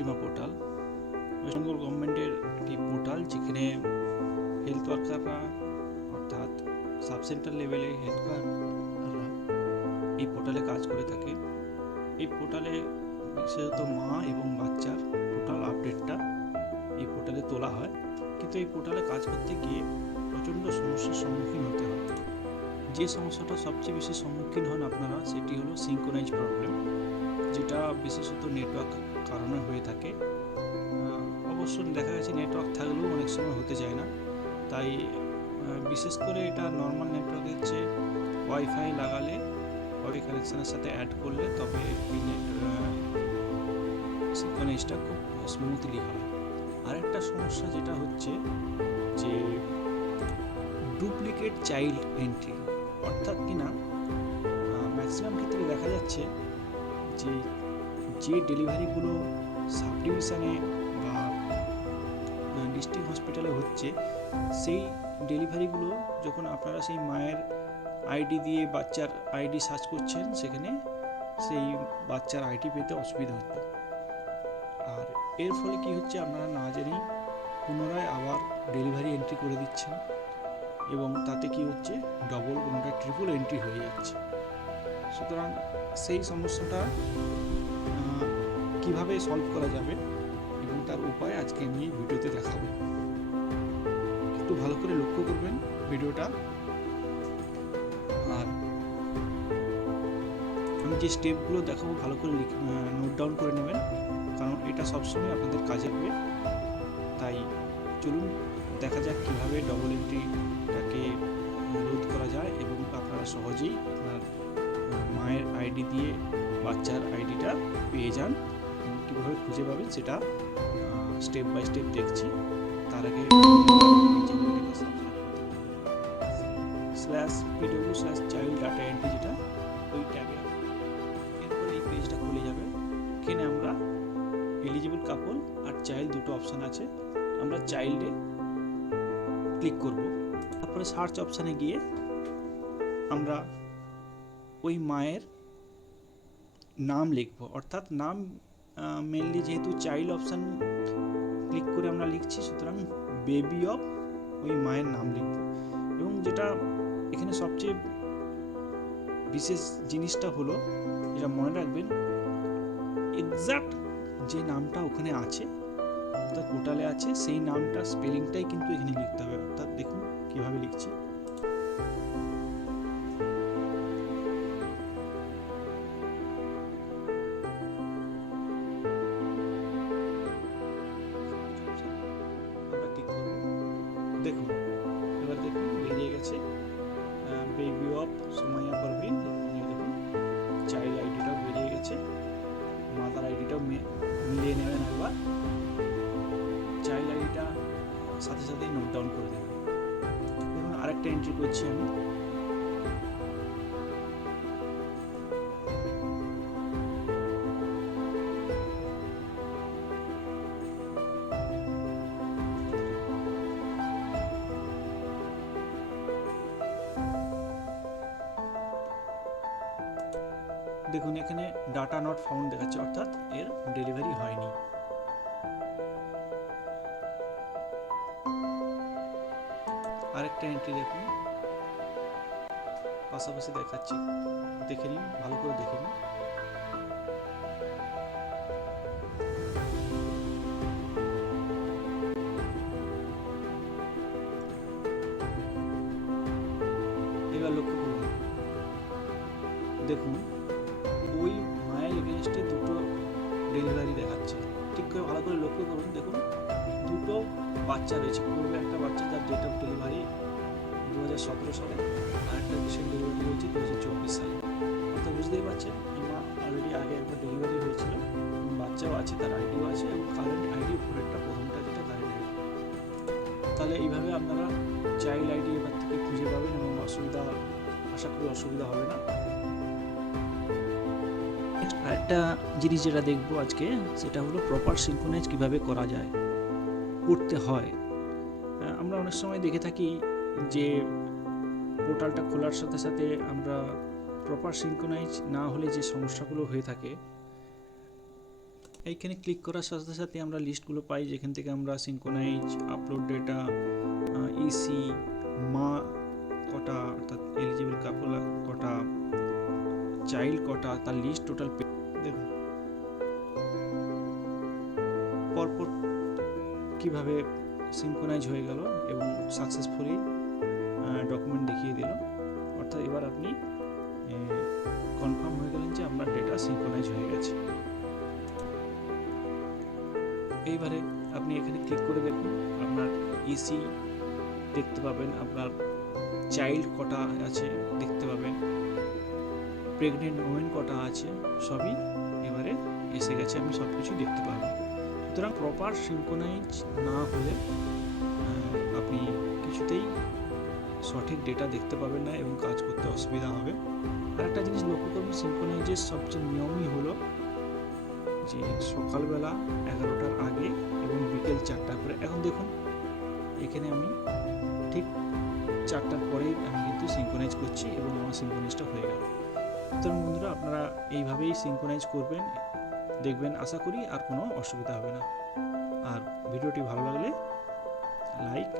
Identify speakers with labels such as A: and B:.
A: স্টিমা portal Bengal গভর্নমেন্টের একটি portal যেখানে হেলথ ওয়ার্কাররা অর্থাৎ সাব সেন্টার লেভেলে হেলথ ওয়ার্কাররা এই পোর্টালে কাজ করে থাকে। এই পোর্টালে বিশেষত মা এবং বাচ্চার টোটাল আপডেটটা এই পোর্টালে তোলা হয়। কিন্তু এই পোর্টালে কাজ করতে গিয়ে প্রচণ্ড সমস্যার সম্মুখীন হতে হয়। যে সমস্যাটা সবচেয়ে বেশি সম্মুখীন হন আপনারা, সেটি হলো সিঙ্কোনাইজ প্রবলেম যেটা বিশেষত নেটওয়ার্ক কারণে হয়ে থাকে। অবশ্য দেখা গেছে নেটওয়ার্ক থাকলেও অনেক সময় হতে চায় না। তাই বিশেষ করে এটা নর্মাল নেটওয়ার্কের চেয়ে ওয়াইফাই লাগালে ওয়াইফাই কানেকশানের সাথে অ্যাড করলে তবে নেট সিঙ্কোনাইজটা খুব স্মুথলি হয়। আরেকটা সমস্যা যেটা হচ্ছে যে ডুপ্লিকেট চাইল্ড এন্ট্রি অর্থাৎ কিনা ম্যাক্সিমাম ক্ষেত্রে দেখা যাচ্ছে যে যে ডেলিভারিগুলো সাব ডিভিশনে বা ডিস্ট্রিক্ট হসপিটালে হচ্ছে, সেই ডেলিভারিগুলো যখন আপনারা সেই মায়ের আইডি দিয়ে বাচ্চার আইডি সার্চ করছেন, সেখানে সেই বাচ্চার আইডি পেতে অসুবিধা হচ্ছে। আর এর ফলে কি হচ্ছে, আপনারা না জেনেই পুনরায় আবার ডেলিভারি এন্ট্রি করে দিচ্ছেন এবং তাতে কি হচ্ছে ডবল কোনোটা ট্রিপল এন্ট্রি হয়ে যাচ্ছে। সুতরাং সেই সমস্যাটা কীভাবে সলভ করা যাবে এবং তার উপায় আজকে আমি ভিডিওতে দেখাবো। একটু ভালো করে লক্ষ্য করবেন ভিডিওটা। আর আমি যে স্টেপগুলো দেখাবো ভালো করে নোট ডাউন করে নেবেন, কারণ এটা সবসময় আপনাদের কাজে হবে তাই চলুন দেখা যাক কীভাবে ডবল এন্ট্রিটাকে রোধ করা যায় এবং আপনারা সহজেই আপনার মায়ের আইডি দিয়ে বাচ্চার আইডিটা পেয়ে যান। কীভাবে খুঁজে পাবেন সেটা স্টেপ বাই স্টেপ দেখছি। তার আগে slash PW slash child data entry যেটা, ওই ট্যাবে এরপরে এই পেজটা খুলে যাবে। এখানে আমরা এলিজিবল কাপল আর চাইল্ড দুটো অপশান আছে। আমরা চাইল্ডে ক্লিক করব। তারপরে সার্চ অপশানে গিয়ে আমরা ওই মায়ের নাম লিখব। অর্থাৎ নাম মেনলি যেহেতু চাইল্ড অপশান ক্লিক করে আমরা লিখছি, সুতরাং বেবি অফ ওই মায়ের নাম লিখব। এবং যেটা এখানে সবচেয়ে বিশেষ জিনিসটা হলো যেটা মনে রাখবেন এক্সাক্ট যে নামটা ওখানে আছে, অর্থাৎ পোর্টালে আছে, সেই নামটা স্পেলিংটাই কিন্তু এখানে লিখতে হবে। অর্থাৎ দেখুন কীভাবে লিখছি। দেখুন, এবার দেখুন, বেরিয়ে গেছে বেবি অফ সুমাইয়া পারভিন। দেখুন চাইল্ড আইডিটাও বেরিয়ে গেছে মাদার আইডিটাও মিলিয়ে নেবেন একবার। চাইল্ড আইডিটা সাথে সাথেই নোট ডাউন করে দেবেন। আরেকটা এন্ট্রি করছি আমি। দেখুন, এখানে ডাটা নট ফাউন্ড দেখাচ্ছে, অর্থাৎ এর ডেলিভারি হয়নি। আরেকটা এন্ট্রি দেখুন। পাশাপাশি দেখাচ্ছি। দেখে নিন, ভালো করে দেখে নিন। ওই মায়ের এগেনস্টে দুটো ডেলিভারি দেখাচ্ছে। ঠিক করে ভালো করে লক্ষ্য করুন, দেখুন, দুটো বাচ্চা রয়েছে। পূর্বে একটা বাচ্চা তার ডেট অফ ডেলিভারি দু হাজার সতেরো সালে, আর একটা রিসেন্ট ডেলিভারি হয়েছে দু হাজার চব্বিশ সালে। অর্থাৎ বুঝতেই পারছেন, এই মা অলরেডি আগে একবার ডেলিভারি হয়েছিল বাচ্চাও আছে, তার আইডিও আছে, এবং কারেন্ট আইডি উপরেরটা প্রথমটা যেটা কারেন্ট আইডি তাহলে এইভাবে আপনারা চাইল্ড আইডি এবার থেকে খুঁজে পাবেন, এবং অসুবিধা, আশা করি অসুবিধা হবে না। আরেকটা জিনিস যেটা দেখব আজকে, সেটা হলো প্রপার সিনক্রোনাইজ কীভাবে করা যায়, করতে হয়। আমরা অনেক সময় দেখে থাকি যে পোর্টালটা খোলার সাথে সাথে আমরা প্রপার সিনক্রোনাইজ না হলে যে সমস্যাগুলো হয়ে থাকে, এইখানে ক্লিক করার সাথে সাথে আমরা লিস্টগুলো পাই, যেখান থেকে আমরা সিনকোনাইজ আপলোড ডেটা ইসি মা কটা, অর্থাৎ এলিজিবল কাপল কটা চাইল্ড কটা, তার লিস্ট টোটাল দেখুন। পরপর কীভাবে সিনকোনাইজ হয়ে গেল এবং সাকসেসফুলি ডকুমেন্ট দেখিয়ে দিল। অর্থাৎ এবার আপনি কনফার্ম হয়ে গেলেন যে আপনার ডেটা সিনক্রোনাইজ হয়ে গেছে। এইবারে আপনি এখানে ক্লিক করে দেখুন, আপনার ইসি দেখতে পাবেন, আপনার চাইল্ড কটা আছে দেখতে পাবেন। প্রেগনেন্ট ওমেন কটা আছে, সবই এবারে এসে গেছে, আমি সব কিছু দেখতে পাবো। সুতরাং প্রপার সিনক্রোনাইজ না হলে আপনি কিছুতেই সঠিক ডেটা দেখতে পাবেন না এবং কাজ করতে অসুবিধা হবে। আর একটা জিনিস লক্ষ্য করবেন সিনক্রোনাইজের সবচেয়ে নিয়মই হলো যে সকালবেলা এগারোটার আগে এবং বিকেল চারটার পরে। এখন দেখুন, এখানে আমি ঠিক চারটার পরেই আমি কিন্তু সিনক্রোনাইজ করছি এবং আমার সিনক্রোনাইজটা হয়ে গেল। সুতরাং বন্ধুরা, আপনারা এইভাবেই সিঙ্কোনাইজ করবেন, দেখবেন, আশা করি আর কোনো অসুবিধা হবে না। আর ভিডিওটি ভালো লাগলে লাইক